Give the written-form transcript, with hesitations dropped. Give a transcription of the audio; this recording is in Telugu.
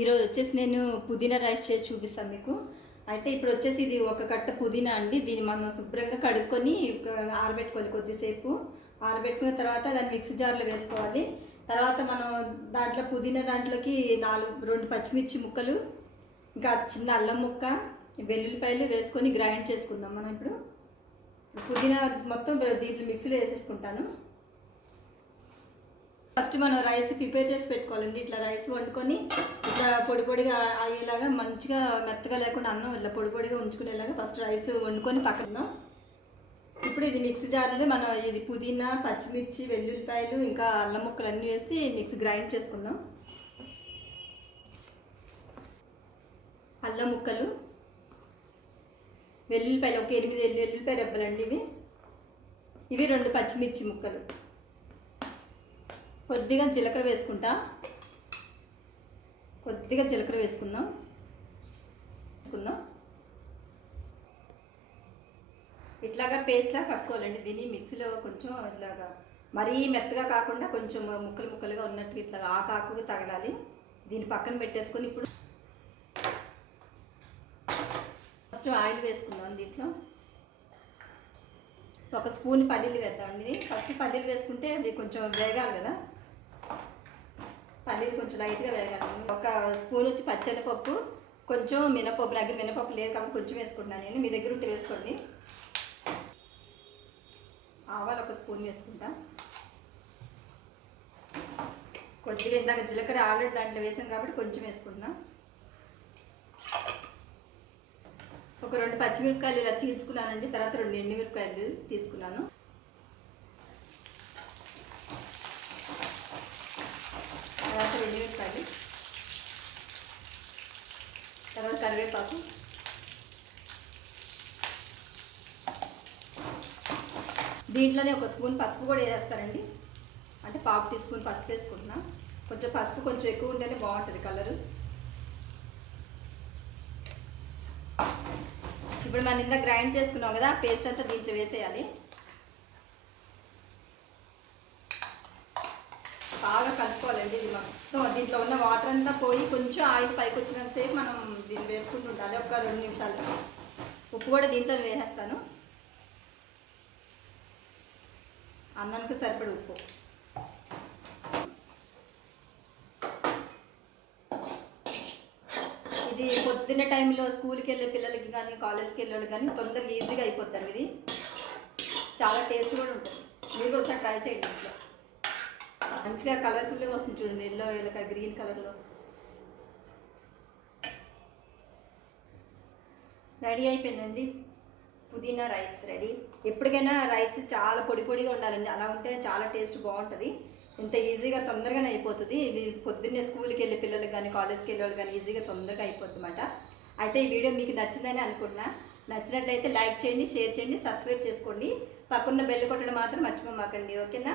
ఈరోజు వచ్చేసి నేను పుదీనా రైస్ చేసి చూపిస్తాను మీకు. అయితే ఇప్పుడు వచ్చేసి ఇది ఒక కట్ట పుదీనా అండి. దీన్ని మనం శుభ్రంగా కడుక్కొని ఆరబెట్టుకోవాలి. కొద్దిసేపు ఆరబెట్టుకున్న తర్వాత దాన్ని మిక్సీ జార్లో వేసుకోవాలి. తర్వాత మనం దాంట్లో పుదీనా దాంట్లోకి 2 పచ్చిమిర్చి ముక్కలు, ఇంకా చిన్న అల్లం ముక్క, వెల్లుల్లిపాయలు వేసుకొని గ్రైండ్ చేసుకుందాం. మనం ఇప్పుడు పుదీనా మొత్తం దీంట్లో మిక్సీలో వేసేసుకుంటాను. ఫస్ట్ మనం రైస్ ప్రిపేర్ చేసి పెట్టుకోవాలండి. ఇట్లా రైస్ వండుకొని ఇట్లా పొడి పొడిగా అయ్యేలాగా, మంచిగా మెత్తగా లేకుండా అన్నం ఇట్లా పొడి పొడిగా ఉంచుకునేలాగా ఫస్ట్ రైస్ వండుకొని పక్కన. ఇప్పుడు ఇది మిక్సీ జార్లో మనం ఇది పుదీనా, పచ్చిమిర్చి, వెల్లుల్లిపాయలు, ఇంకా అల్లం ముక్కలు అన్నీ వేసి మిక్సీ గ్రైండ్ చేసుకుందాం. అల్లం ముక్కలు, వెల్లుల్లిపాయలు ఒక 8 వెల్లుల్లిపాయ రెబ్బలండి ఇవి 2 పచ్చిమిర్చి ముక్కలు, కొద్దిగా జీలకర్ర వేసుకుందాం. ఇట్లాగా పేస్ట్లా పట్టుకోవాలండి. దీన్ని మిక్సీలో కొంచెం ఇట్లాగా మరీ మెత్తగా కాకుండా కొంచెం ముక్కలు ముక్కలుగా ఉన్నట్టు ఇట్లా ఆకు తగలాలి. దీన్ని పక్కన పెట్టేసుకొని ఇప్పుడు ఫస్ట్ ఆయిల్ వేసుకుందాం. దీంట్లో 1 స్పూన్ పల్లీలు వేద్దామండి. ఫస్ట్ పల్లీలు వేసుకుంటే అవి కొంచెం వేగాలి కదా, పల్లీలు కొంచెం లైట్గా వేగాలి. 1 స్పూన్ వచ్చి పచ్చెనపప్పు, కొంచెం మినపప్పు. దగ్గర మినపప్పు లేదు కాబట్టి కొంచెం వేసుకుంటున్నాను నేను, మీ దగ్గర ఉంటే వేసుకోండి. ఆవాలు 1 స్పూన్ వేసుకుంటా. కొద్దిగా ఇందాక జీలకర్ర ఆల్రెడీ దాంట్లో వేసాం కాబట్టి కొంచెం వేసుకుంటున్నా. ఒక 2 పచ్చిమిరపకాయలు ఇలా చీల్చుకున్నానండి. తర్వాత 2 ఎండుమిరపకాయలు తీసుకున్నాను. తర్వాత 2 ఎండుమిరపకాయలు, తర్వాత కరివేపాకు, దీంట్లోనే 1 స్పూన్ పసుపు కూడా వేస్తారండి. అంటే 1/2 టీ స్పూన్ పసుపు వేసుకుంటున్నా. కొంచెం పసుపు కొంచెం ఎక్కువ ఉంటేనే బాగుంటుంది కలరు. ఇప్పుడు మనం ఇందాక గ్రైండ్ చేసుకున్నాం కదా, పేస్ట్ అంతా దీంట్లో వేసేయాలి. బాగా కలుపుకోవాలండి. ఇది మొత్తం దీంట్లో ఉన్న వాటర్ అంతా పోయి కొంచెం ఆయిల్ పైకి వచ్చినంతసేపు మనం దీన్ని వేపుకుంటూ ఉండాలి. ఒక 2 నిమిషాలు. ఉప్పు కూడా దీంట్లో వేసేస్తాను. అన్నానికి సరిపడి ఉప్పు. ఇది పొద్దున్న టైంలో స్కూల్కి వెళ్ళే పిల్లలకి కానీ, కాలేజ్కి వెళ్ళే వాళ్ళకి కానీ తొందరగా ఈజీగా అయిపోతుంది. ఇది చాలా టేస్ట్ కూడా ఉంటుంది. మీరు ఒకసారి ట్రై చేయండి. ఇంట్లో మంచిగా కలర్ఫుల్గా వస్తుంది చూడండి, ఎల్లో గ్రీన్ కలర్లో. రెడీ అయిపోయిందండి పుదీనా రైస్ రెడీ. ఎప్పటికైనా రైస్ చాలా పొడి పొడిగా ఉండాలండి, అలా ఉంటే చాలా టేస్ట్ బాగుంటుంది. ఇంత ఈజీగా తొందరగానే అయిపోతుంది. ఇది పొద్దున్నే స్కూల్కి వెళ్ళే పిల్లలకి కానీ, కాలేజ్కి వెళ్ళే వాళ్ళు కానీ ఈజీగా తొందరగా అయిపోతుంది అన్నమాట. అయితే ఈ వీడియో మీకు నచ్చిందని అనుకుంటున్నా. నచ్చినట్లయితే లైక్ చేయండి, షేర్ చేయండి, సబ్స్క్రైబ్ చేసుకోండి. పక్కన బెల్ కొట్టడం మాత్రం మర్చిపోమాకండి. ఓకేనా?